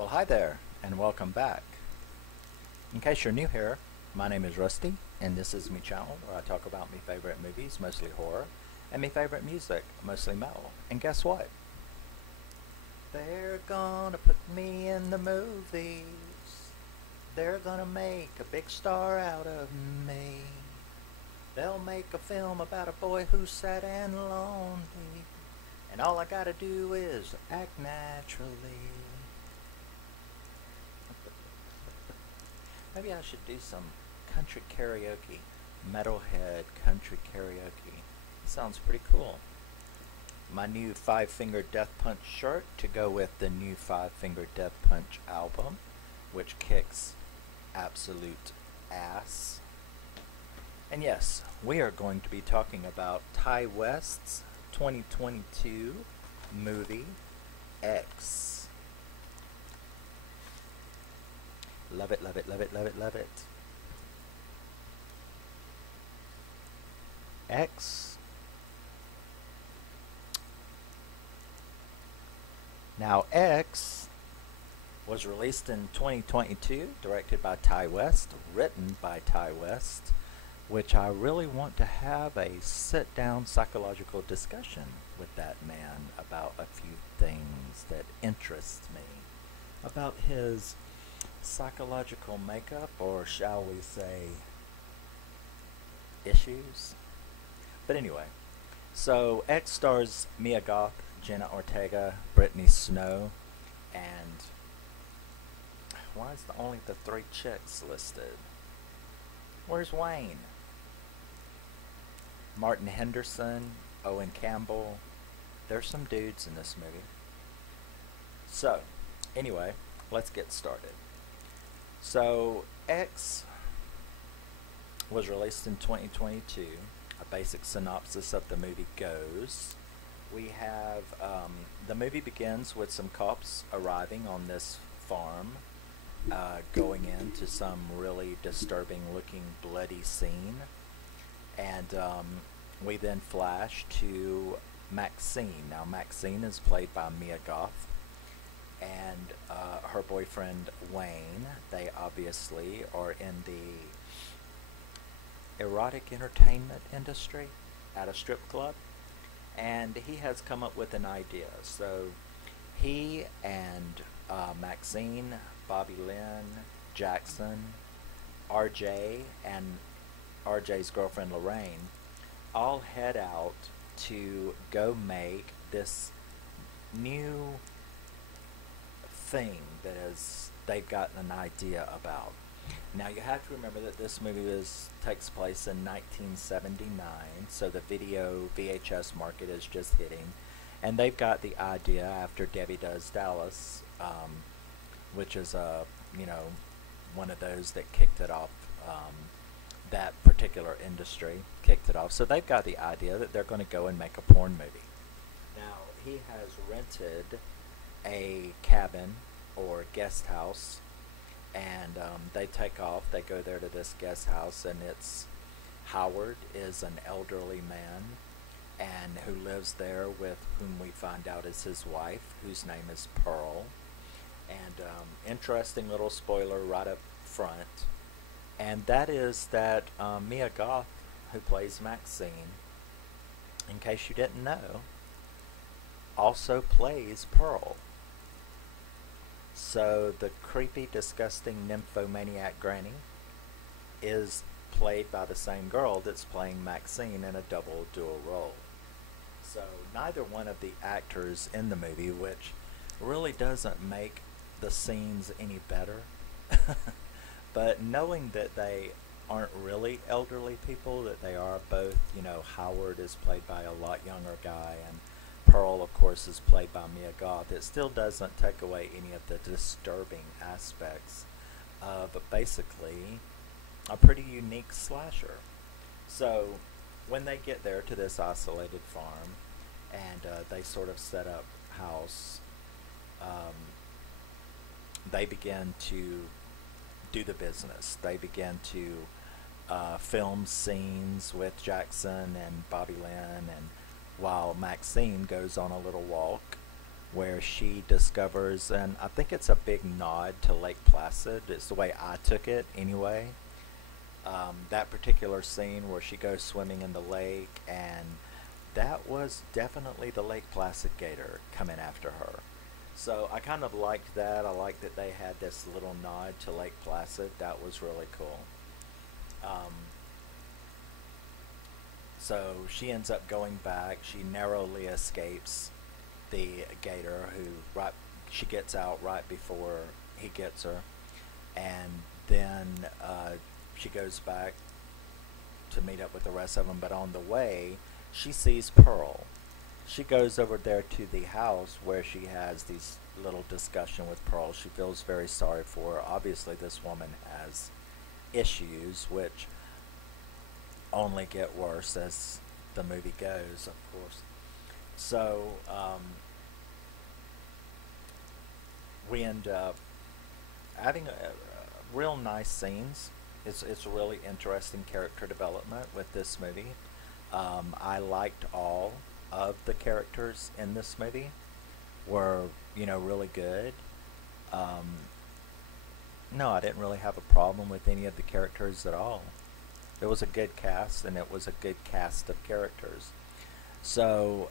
Well, hi there, and welcome back. In case you're new here, my name is Rusty, and this is my channel where I talk about my favorite movies, mostly horror, and my favorite music, mostly metal. And guess what? They're gonna put me in the movies. They're gonna make a big star out of me. They'll make a film about a boy who's sad and lonely, and all I gotta do is act naturally. Maybe I should do some country karaoke, metalhead country karaoke. Sounds pretty cool. My new Five Finger Death Punch shirt to go with the new Five Finger Death Punch album, which kicks absolute ass. And yes, we are going to be talking about Ty West's 2022 movie, X. Love it, love it, love it, love it, love it. X. Now, X was released in 2022, directed by Ty West, written by Ty West, which I really want to have a sit-down psychological discussion with that man about a few things that interest me, about his psychological makeup, or shall we say issues. But anyway, so X stars Mia Goth, Jenna Ortega, Brittany Snow, and why is only the three chicks listed? Where's Wayne? Martin Henderson, Owen Campbell. There's some dudes in this movie. So anyway, let's get started. So, X was released in 2022. A basic synopsis of the movie goes, we have, the movie begins with some cops arriving on this farm, going into some really disturbing looking bloody scene, and we then flash to Maxine. Now, Maxine is played by Mia Goth, and her boyfriend Wayne. They obviously are in the erotic entertainment industry at a strip club, and he has come up with an idea. So he and Maxine, Bobby Lynn, Jackson, RJ, and RJ's girlfriend Lorraine all head out to go make this new thing that is they've gotten an idea about. Now you have to remember that this movie takes place in 1979, so the video VHS market is just hitting, and they've got the idea after Debbie Does Dallas, which is one of those that kicked it off. That particular industry kicked it off, so they've got the idea that they're going to go and make a porn movie. Now he has rented a cabin or guest house, and they take off. They go there to this guest house, and it's Howard is an elderly man, and who lives there with whom we find out is his wife, whose name is Pearl. And interesting little spoiler right up front, and that is that Mia Goth, who plays Maxine, in case you didn't know, also plays Pearl. So the creepy, disgusting nymphomaniac granny is played by the same girl that's playing Maxine in a double dual role. So neither one of the actors in the movie, which really doesn't make the scenes any better, but knowing that they aren't really elderly people, that they are both, Howard is played by a lot younger guy, and Pearl, of course, is played by Mia Goth, it still doesn't take away any of the disturbing aspects of basically a pretty unique slasher. So when they get there to this isolated farm, and they sort of set up house, they begin to do the business. They begin to film scenes with Jackson and Bobby Lynn, and while Maxine goes on a little walk where she discovers, and I think it's a big nod to Lake Placid. It's the way I took it anyway. That particular scene where she goes swimming in the lake, and that was definitely the Lake Placid gator coming after her. So I kind of liked that. I liked that they had this little nod to Lake Placid. That was really cool. Um, so she ends up going back. She narrowly escapes the gator, who right she gets out right before he gets her, and then she goes back to meet up with the rest of them. But on the way, she sees Pearl. She goes over there to the house where she has these little discussion with Pearl. She feels very sorry for her. Obviously, this woman has issues, which only get worse as the movie goes, of course. So we end up having real nice scenes. It's a really interesting character development with this movie. I liked all of the characters in this movie. Were, really good. No, I didn't really have a problem with any of the characters at all. It was a good cast, and it was a good cast of characters. So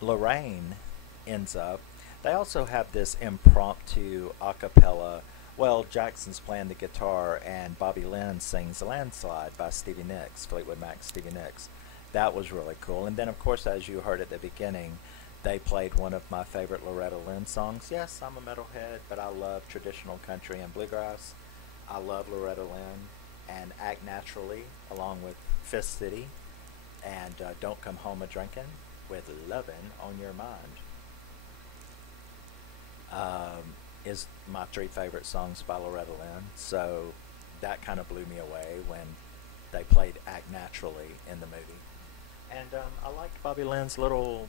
Lorraine ends up. They also have this impromptu a cappella. Well, Jackson's playing the guitar, and Bobby Lynn sings "Landslide" by Stevie Nicks, Fleetwood Mac's Stevie Nicks. That was really cool. And then, of course, as you heard at the beginning, they played one of my favorite Loretta Lynn songs. Yes, I'm a metalhead, but I love traditional country and bluegrass. I love Loretta Lynn and Act Naturally, along with Fist City, and Don't Come Home a Drinkin' with Lovin' on Your Mind. Is my three favorite songs by Loretta Lynn. So that kind of blew me away when they played Act Naturally in the movie. And I liked Bobby Lynn's little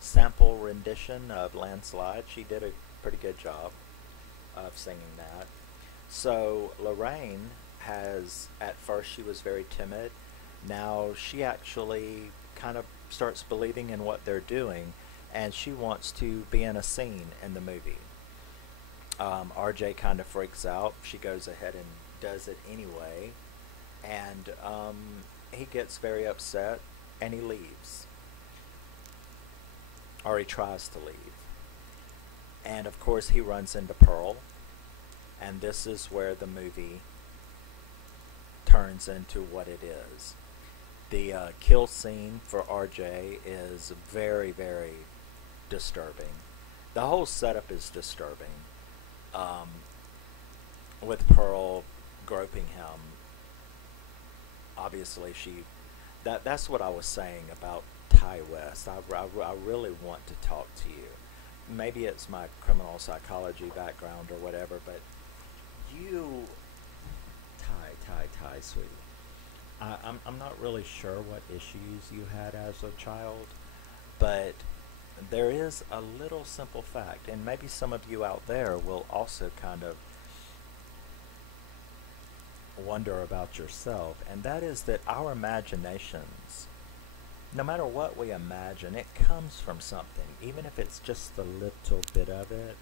sample rendition of Landslide. She did a pretty good job of singing that. So Lorraine has, at first she was very timid. Now she actually kind of starts believing in what they're doing, and she wants to be in a scene in the movie. RJ kind of freaks out. She goes ahead and does it anyway, and he gets very upset, and he leaves. Or he tries to leave. And of course he runs into Pearl, and this is where the movie turns into what it is. The kill scene for RJ is very, very disturbing. The whole setup is disturbing. With Pearl groping him, obviously that's what I was saying about Ty West. I really want to talk to you. Maybe it's my criminal psychology background or whatever, but you, Ty, sweetie. I'm not really sure what issues you had as a child, but there is a little simple fact, and maybe some of you out there will also kind of wonder about yourself, and that is that our imaginations, no matter what we imagine, it comes from something, even if it's just a little bit of it.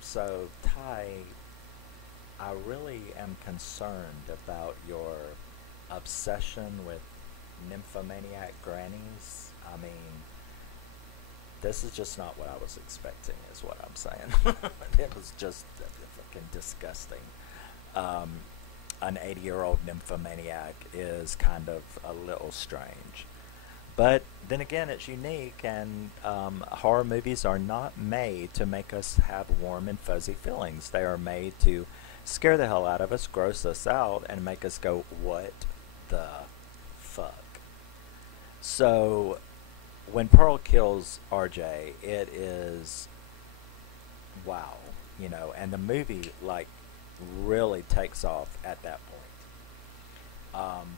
So, Ty, I really am concerned about your obsession with nymphomaniac grannies. I mean, this is just not what I was expecting, is what I'm saying. It was just fucking disgusting. An 80-year-old nymphomaniac is kind of a little strange. But then again, it's unique, and horror movies are not made to make us have warm and fuzzy feelings. They are made to scare the hell out of us, gross us out, and make us go, what the fuck? So, when Pearl kills RJ, it is, wow, and the movie, really takes off at that point.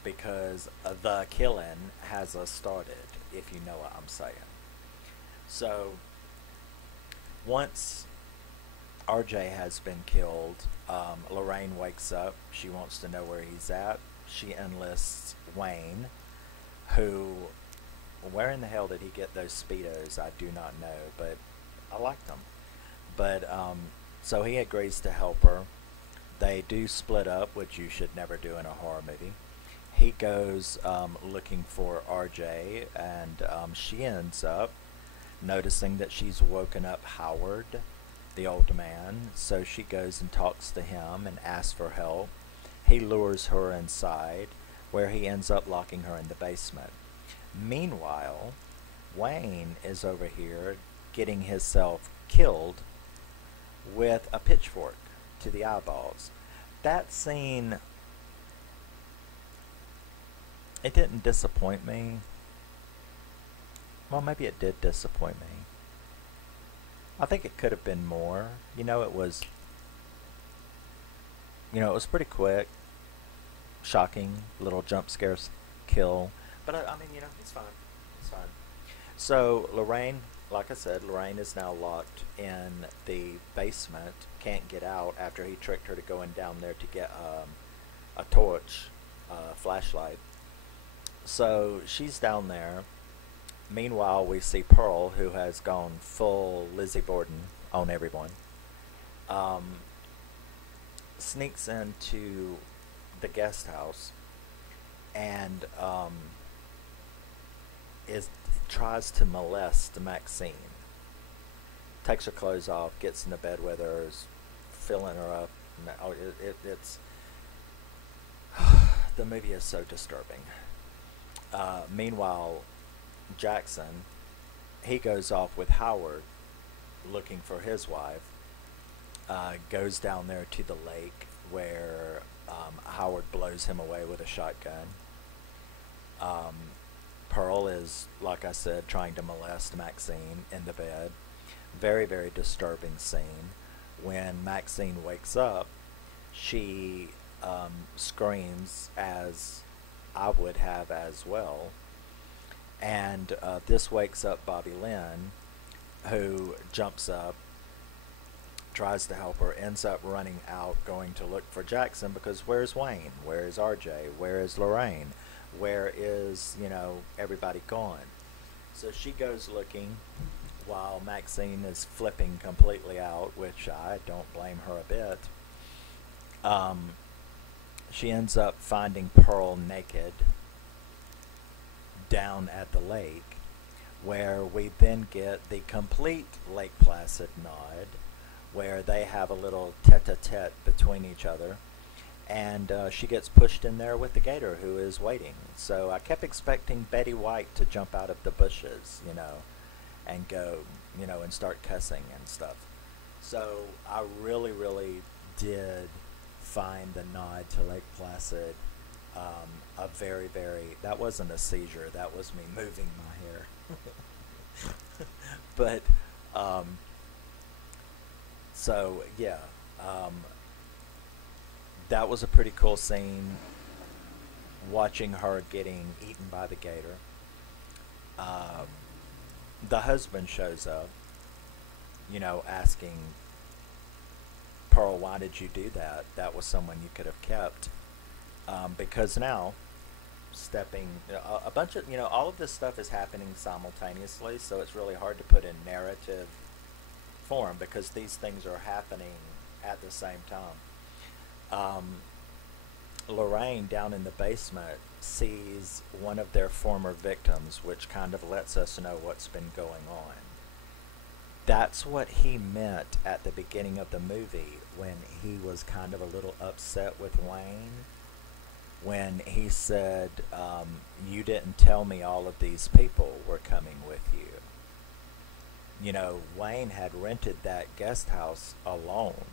Because the killing has started, if you know what I'm saying. So, once RJ has been killed, Lorraine wakes up. She wants to know where he's at. She enlists Wayne, who where in the hell did he get those Speedos? I do not know, but I liked them. But so he agrees to help her. They do split up, which you should never do in a horror movie. He goes looking for RJ, and she ends up noticing that she's woken up Howard, the old man. So she goes and talks to him and asks for help. He lures her inside, where he ends up locking her in the basement. Meanwhile, Wayne is over here getting himself killed with a pitchfork to the eyeballs. That scene, it didn't disappoint me. Well, maybe it did disappoint me. I think it could have been more. It was pretty quick, shocking, little jump scares kill. But I mean, it's fine. It's fine. So Lorraine, like I said, Lorraine is now locked in the basement. Can't get out after he tricked her to going down there to get a torch, flashlight. So she's down there. Meanwhile, we see Pearl, who has gone full Lizzie Borden on everyone. Sneaks into the guest house and tries to molest Maxine. Takes her clothes off, gets into bed with her, is filling her up. It's the movie is so disturbing. Meanwhile, Jackson, he goes off with Howard looking for his wife. Goes down there to the lake where Howard blows him away with a shotgun. Pearl is, like I said, trying to molest Maxine in the bed. Very, very disturbing scene. When Maxine wakes up, she screams, as I would have as well. And this wakes up Bobby Lynn, who jumps up, tries to help her, ends up running out, going to look for Jackson, because where's Wayne? Where is RJ? Where is Lorraine? Where is, everybody gone? So she goes looking while Maxine is flipping completely out, which I don't blame her a bit. She ends up finding Pearl naked down at the lake, where we then get the complete Lake Placid nod, where they have a little tete-a-tete between each other, and she gets pushed in there with the gator, who is waiting. So I kept expecting Betty White to jump out of the bushes, and go, and start cussing and stuff. So I really, really did find the nod to Lake Placid a very, very, that wasn't a seizure, that was me moving my hair. But, so, yeah, that was a pretty cool scene, watching her getting eaten by the gator. The husband shows up, asking Pearl, why did you do that? That was someone you could have kept. Because now, a bunch of, all of this stuff is happening simultaneously, so it's really hard to put in narrative form, because these things are happening at the same time. Lorraine, down in the basement, sees one of their former victims, which kind of lets us know what's been going on. That's what he meant at the beginning of the movie, when he was kind of a little upset with Wayne, when he said, you didn't tell me all of these people were coming with you. Wayne had rented that guest house alone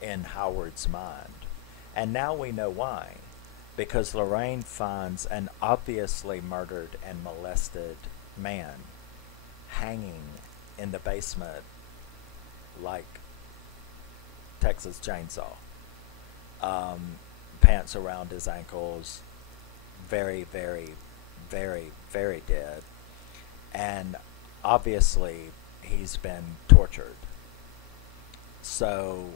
in Howard's mind. And now we know why. Because Lorraine finds an obviously murdered and molested man hanging in the basement like Texas Chainsaw. Pants around his ankles, very, very, very, very dead. And obviously he's been tortured. So,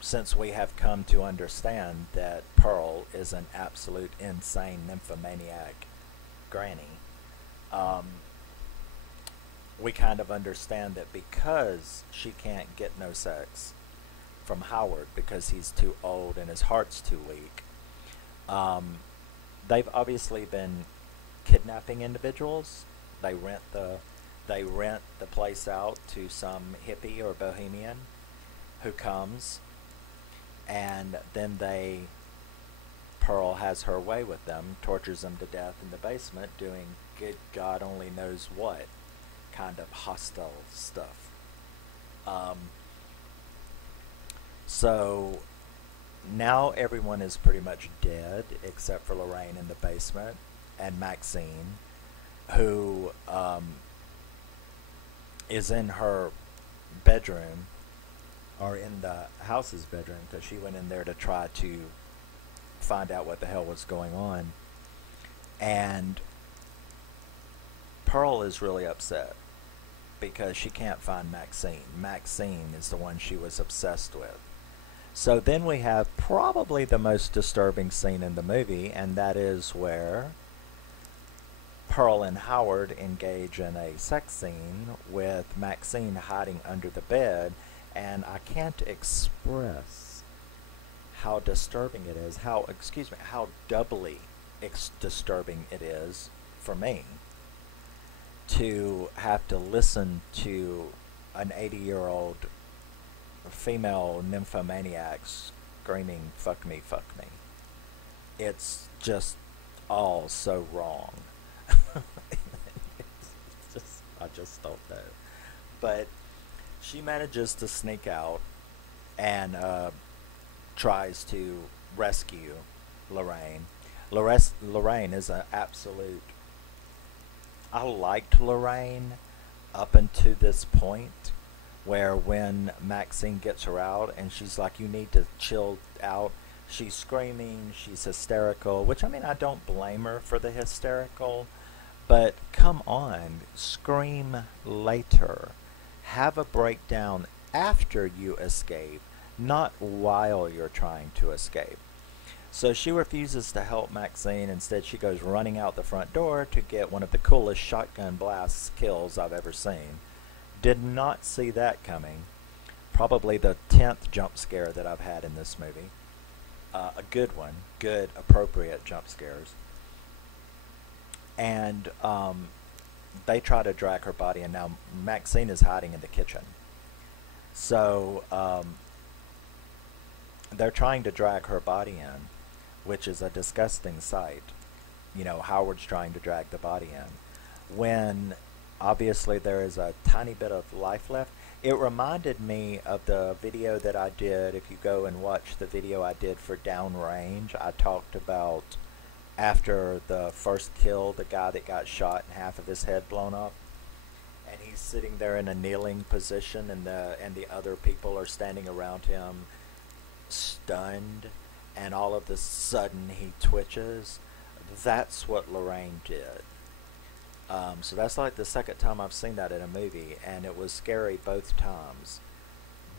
since we have come to understand that Pearl is an absolute insane nymphomaniac granny, um, we kind of understand that because she can't get no sex from Howard because he's too old and his heart's too weak, um, they've obviously been kidnapping individuals. They rent the place out to some hippie or bohemian who comes, and then Pearl has her way with them, tortures them to death in the basement, doing good God only knows what kind of hostile stuff. Um, so now everyone is pretty much dead except for Lorraine in the basement and Maxine, who is in her bedroom, or in the house's bedroom, because she went in there to try to find out what the hell was going on. And Pearl is really upset because she can't find Maxine. Maxine is the one she was obsessed with. So then we have probably the most disturbing scene in the movie, and that is where Pearl and Howard engage in a sex scene with Maxine hiding under the bed, and I can't express how disturbing it is, how doubly disturbing it is for me to have to listen to an 80-year-old female nymphomaniac screaming, "Fuck me, fuck me." It's just all so wrong. I just don't know. But she manages to sneak out and tries to rescue Lorraine. Lorraine is an absolute... I liked Lorraine up until this point, where when Maxine gets her out and she's like, "You need to chill out," she's screaming, she's hysterical, which, I mean, I don't blame her for the hysterical, but come on, scream later. Have a breakdown after you escape, not while you're trying to escape. So she refuses to help Maxine. Instead, she goes running out the front door to get one of the coolest shotgun blast kills I've ever seen. Did not see that coming. Probably the 10th jump scare that I've had in this movie. A good one. Good, appropriate jump scares. And they try to drag her body, and now Maxine is hiding in the kitchen. So they're trying to drag her body in, which is a disgusting sight. You know, Howard's trying to drag the body in, when obviously there is a tiny bit of life left. It reminded me of the video that I did. If you go and watch the video I did for Downrange, I talked about after the first kill, the guy that got shot and half of his head blown up, and he's sitting there in a kneeling position, and the other people are standing around him stunned, and all of a sudden he twitches. That's what Lorraine did. So that's like the second time I've seen that in a movie, and it was scary both times.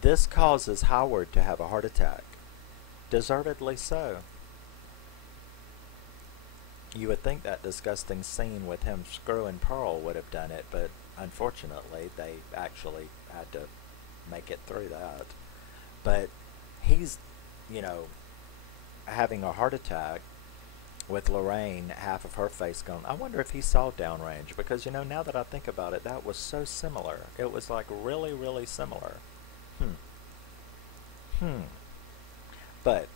This causes Howard to have a heart attack. Deservedly so. You would think that disgusting scene with him screwing Pearl would have done it, but unfortunately they actually had to make it through that. But he's, you know, having a heart attack with Lorraine, half of her face gone. I wonder if he saw Downrange, because, you know, now that I think about it, that was so similar. It was like really, really similar. But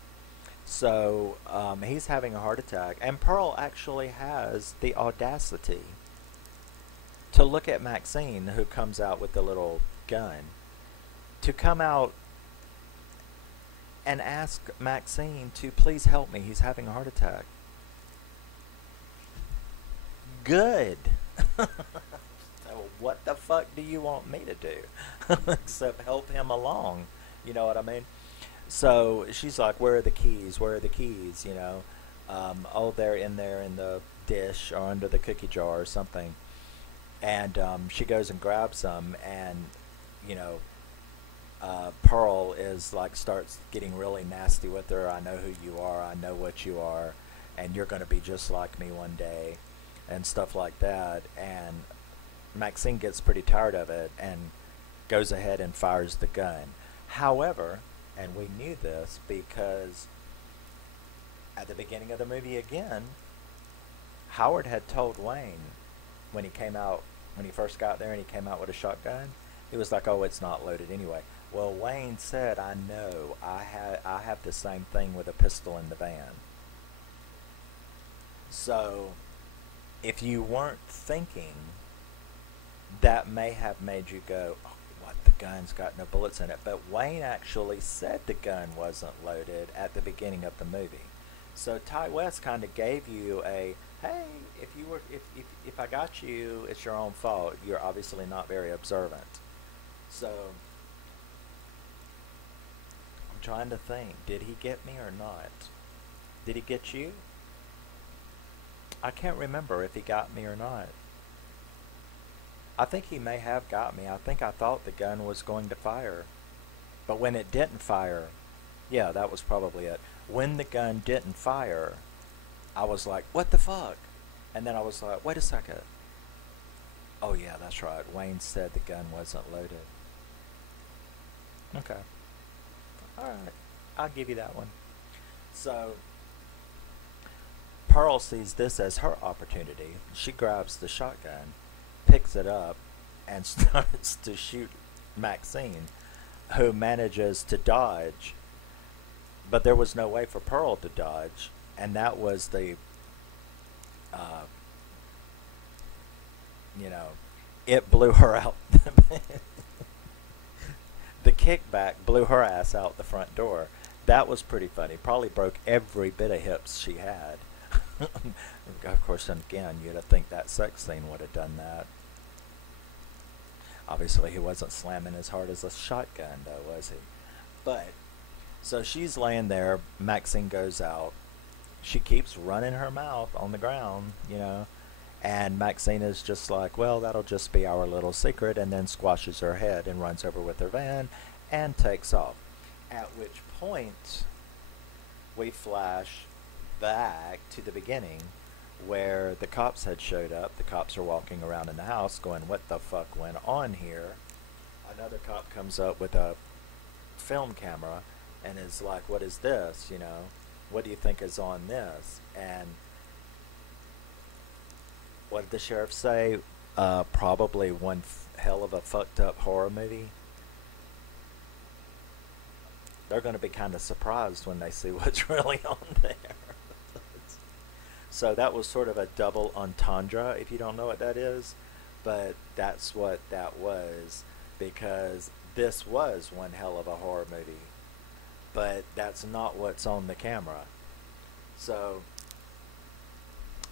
so he's having a heart attack, and Pearl actually has the audacity to look at Maxine, who comes out with the little gun, to come out and ask Maxine to please help me. He's having a heart attack. Good. So what the fuck do you want me to do? Except help him along. You know what I mean? So she's like, "Where are the keys? Where are the keys?" You know, oh, they're in there in the dish or under the cookie jar or something. And she goes and grabs them, and, you know, Pearl is like, starts getting really nasty with her. "I know who you are. I know what you are, and you're going to be just like me one day." and stuff like that. And Maxine gets pretty tired of it and goes ahead and fires the gun. However, and we knew this because at the beginning of the movie again, Howard had told Wayne when he came out, when he first got there and he came out with a shotgun, he was like, "Oh, it's not loaded anyway." Well, Wayne said, "I know. I have the same thing with a pistol in the van." So, if you weren't thinking, that may have made you go, "Oh, what? The gun's got no bullets in it." But Wayne actually said the gun wasn't loaded at the beginning of the movie. So Ty West kind of gave you a, hey, if I got you, it's your own fault. You're obviously not very observant. So I'm trying to think, did he get me or not? Did he get you? I can't remember if he got me or not. I think he may have got me. I think I thought the gun was going to fire. But when it didn't fire, yeah, that was probably it. When the gun didn't fire, I was like, what the fuck? And then I was like, wait a second. Oh yeah, that's right. Wayne said the gun wasn't loaded. Okay. Alright. I'll give you that one. So, Pearl sees this as her opportunity. She grabs the shotgun, picks it up, and starts to shoot Maxine, who manages to dodge. But there was no way for Pearl to dodge, and that was the, it blew her out. The kickback blew her ass out the front door. That was pretty funny. Probably broke every bit of hips she had. Of course, and again, you'd think that sex scene would have done that. Obviously, he wasn't slamming as hard as a shotgun, though, was he? But, so she's laying there. Maxine goes out. She keeps running her mouth on the ground, and Maxine is just like, well, that'll just be our little secret, and then squashes her head and runs over with her van and takes off. At which point, we flash back to the beginning where the cops had showed up. The cops are walking around in the house going, what the fuck went on here? Another cop comes up with a film camera and is like, what is this, what do you think is on this? And what did the sheriff say? Probably one hell of a fucked up horror movie. They're going to be kind of surprised when they see what's really on there. So that was sort of a double entendre, if you don't know what that is. But that's what that was, because this was one hell of a horror movie. But that's not what's on the camera. So,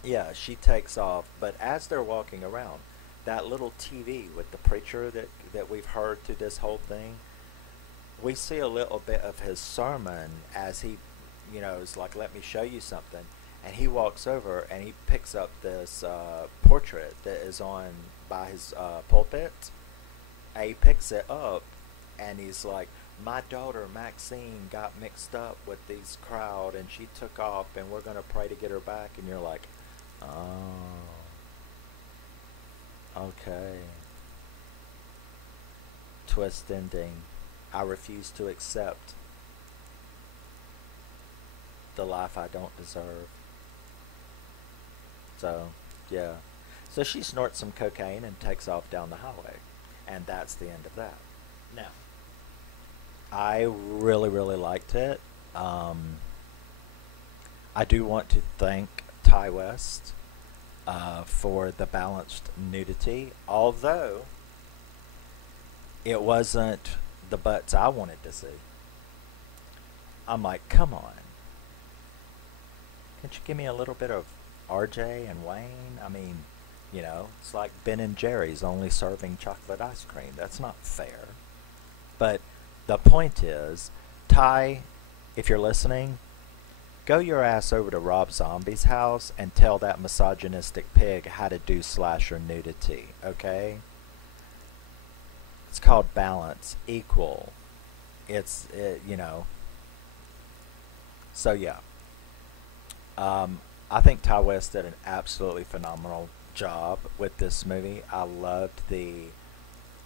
yeah, she takes off. But as they're walking around, that little TV with the preacher that we've heard through this whole thing, we see a little bit of his sermon as he, is like, let me show you something. And he walks over and he picks up this portrait that is on by his pulpit. And he picks it up and he's like, my daughter Maxine got mixed up with these crowd and she took off and we're going to pray to get her back. And you're like, oh, okay. Twist ending. I refuse to accept the life I don't deserve. So, yeah. So she snorts some cocaine and takes off down the highway. And that's the end of that. Now, I really, really liked it. I do want to thank Ty West for the balanced nudity. Although, it wasn't the butts I wanted to see. I'm like, come on. Can't you give me a little bit of RJ and Wayne? I mean, it's like Ben and Jerry's only serving chocolate ice cream. That's not fair. But the point is, Ty, if you're listening, go your ass over to Rob Zombie's house and tell that misogynistic pig how to do slasher nudity, okay? It's called balance, equal. So yeah. I think Ty West did an absolutely phenomenal job with this movie. I loved the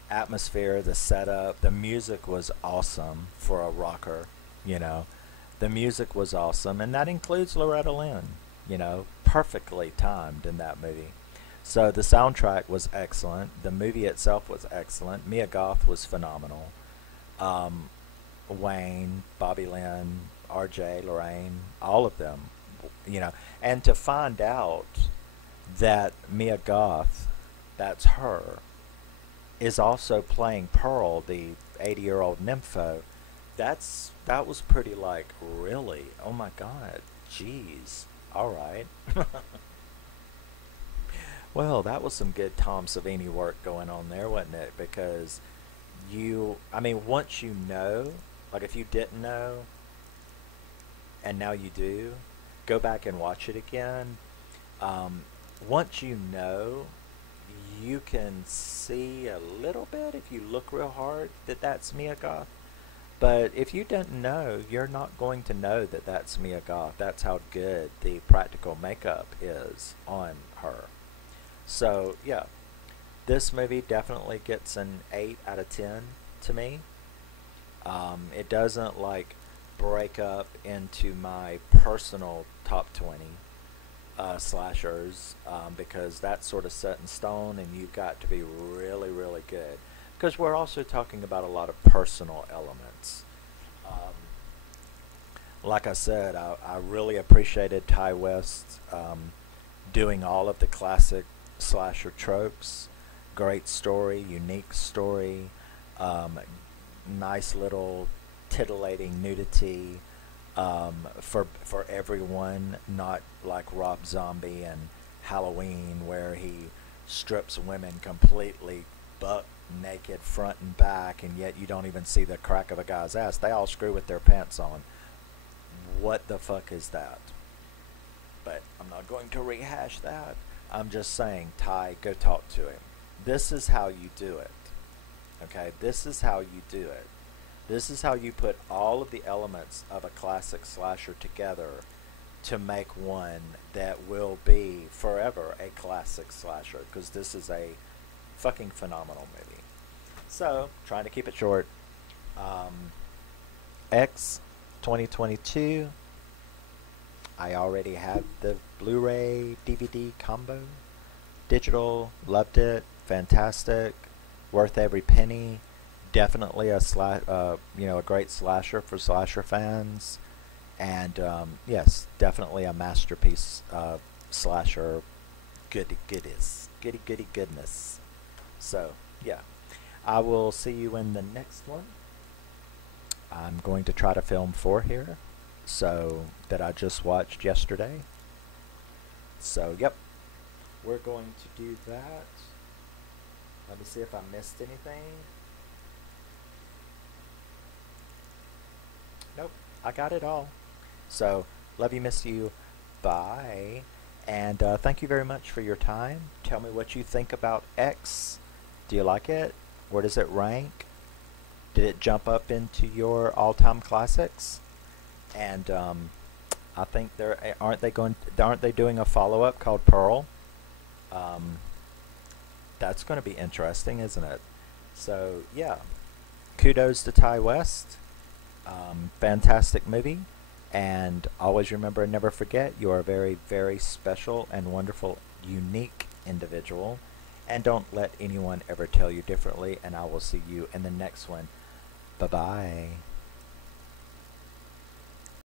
atmosphere, the setup, the music was awesome for a rocker, you know. The music was awesome, and that includes Loretta Lynn, you know, perfectly timed in that movie. So the soundtrack was excellent. The movie itself was excellent. Mia Goth was phenomenal. Um, Wayne, Bobby Lynn, RJ, Lorraine, all of them, you know. And to find out that Mia Goth, that's her, is also playing Pearl, the 80-year-old nympho. That was pretty like, really? Oh my god. Jeez. All right. Well, that was some good Tom Savini work going on there, wasn't it? Because I mean, once you know, like if you didn't know and now you do, go back and watch it again. Um, Once you know, you can see a little bit if you look real hard that that's Mia Goth. But if you didn't know, you're not going to know that that's Mia Goth. That's how good the practical makeup is on her. So, yeah, this movie definitely gets an 8 out of 10 to me. It doesn't like break up into my personal top 20 slashers, because that's sort of set in stone and you've got to be really, really good. Because we're also talking about a lot of personal elements. Um, like I said, I really appreciated Ty West doing all of the classic slasher tropes. Great story, unique story, nice little titillating nudity for everyone, not like Rob Zombie and Halloween where he strips women completely butt naked front and back, and yet you don't even see the crack of a guy's ass. They all screw with their pants on. What the fuck is that? But I'm not going to rehash that. I'm just saying, Ty, go talk to him. This is how you do it. Okay? This is how you do it. This is how you put all of the elements of a classic slasher together to make one that will be forever a classic slasher, because this is a fucking phenomenal movie. So, trying to keep it short. X 2022. I already have the Blu-ray DVD combo. Digital, loved it, fantastic, worth every penny. Definitely a great slasher for slasher fans, and yes, definitely a masterpiece slasher. Goody goodness. So yeah, I will see you in the next one. I'm going to try to film 4 here, so that I just watched yesterday. So yep, we're going to do that. Let me see if I missed anything. Nope, I got it all. So, love you, miss you, bye. And thank you very much for your time. Tell me what you think about X. Do you like it? Where does it rank? Did it jump up into your all-time classics? And I think aren't they doing a follow-up called Pearl? That's going to be interesting, isn't it? So yeah, kudos to Ty West. Fantastic movie, and always remember and never forget, you are a very, very special and wonderful, unique individual, and don't let anyone ever tell you differently, and I will see you in the next one. Bye-bye.